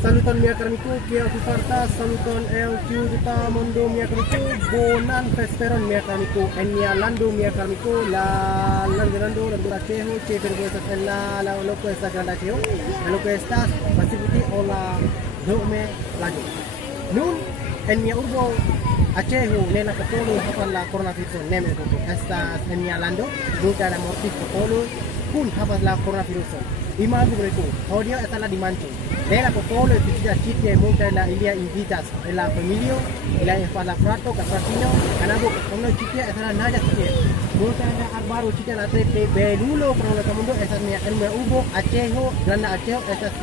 Saluton mia karmiku, kia Fifarta, saluton LQ Juta Mondo mia karmiku, bonan vesperon mia karmiku, enia lando mia karmiku, la lando racheho, che vergüenza en la loco esta grande cheo, la loco estas, pasibuti o la dome lagi. Nun, enia urbo acheho, nena katolo, hapan la coronavirus, neme tutu, estas enia lando, nunca la mortis katolo, pun hapas la coronavirus. Ima mereka, audio adalah dimancing. Nella popolo e tutti i città molto la ilia invitas e la famiglia, la infala frato, capratino, canabo, come città adalah naja città. Molto ada arbaru città la tre belulo, però la kamundo esas mia elme ubo, aceho, grande aceho, esas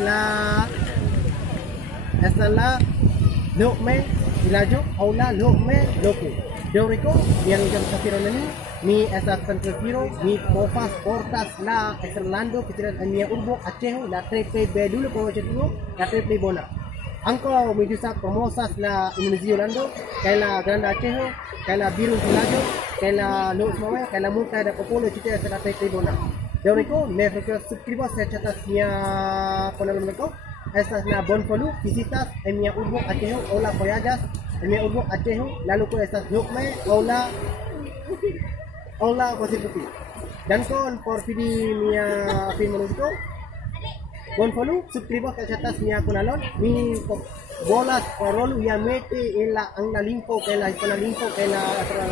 la lokme, ilajo, aula lokme, loku. Dorico, yang jam sapiron ini, mi esas centrofiro, mi pofas portas la Esrlando, ketiran mia urbo, aceho, la trepe belulo, como cheturo, la trepe bona. Angko mi bisa promosas la Indonesia Lando, kaya la grande aceho, kaya la biru ilajo, kaya la lo semua, kaya la multa da popolo, kita esas la trepe bona. Dorico, me requiero suscribos a chatas mia ponelo mereka. Estas la bonfolu, visitas en mi urbo aceho, hola voyagas, en mi urbo aceho, lalu ko estas lokme, hola posibuti. Dan kon por pidi mia film menunjuk, bonfolu, suscribo ke atas mia kunalon, mi bolas rolu ya mete en la angla limpo, que la hispana limpo, que la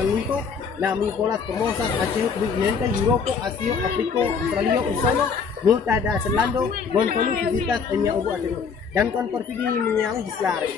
limpo, la mi bolas famosas aceho, cliente, Europa, Asia, Afrika, Australia, Usono, multa da Selando, bonfolu visitas en mi urbo aceho. Dan kon por pidi mia gislare.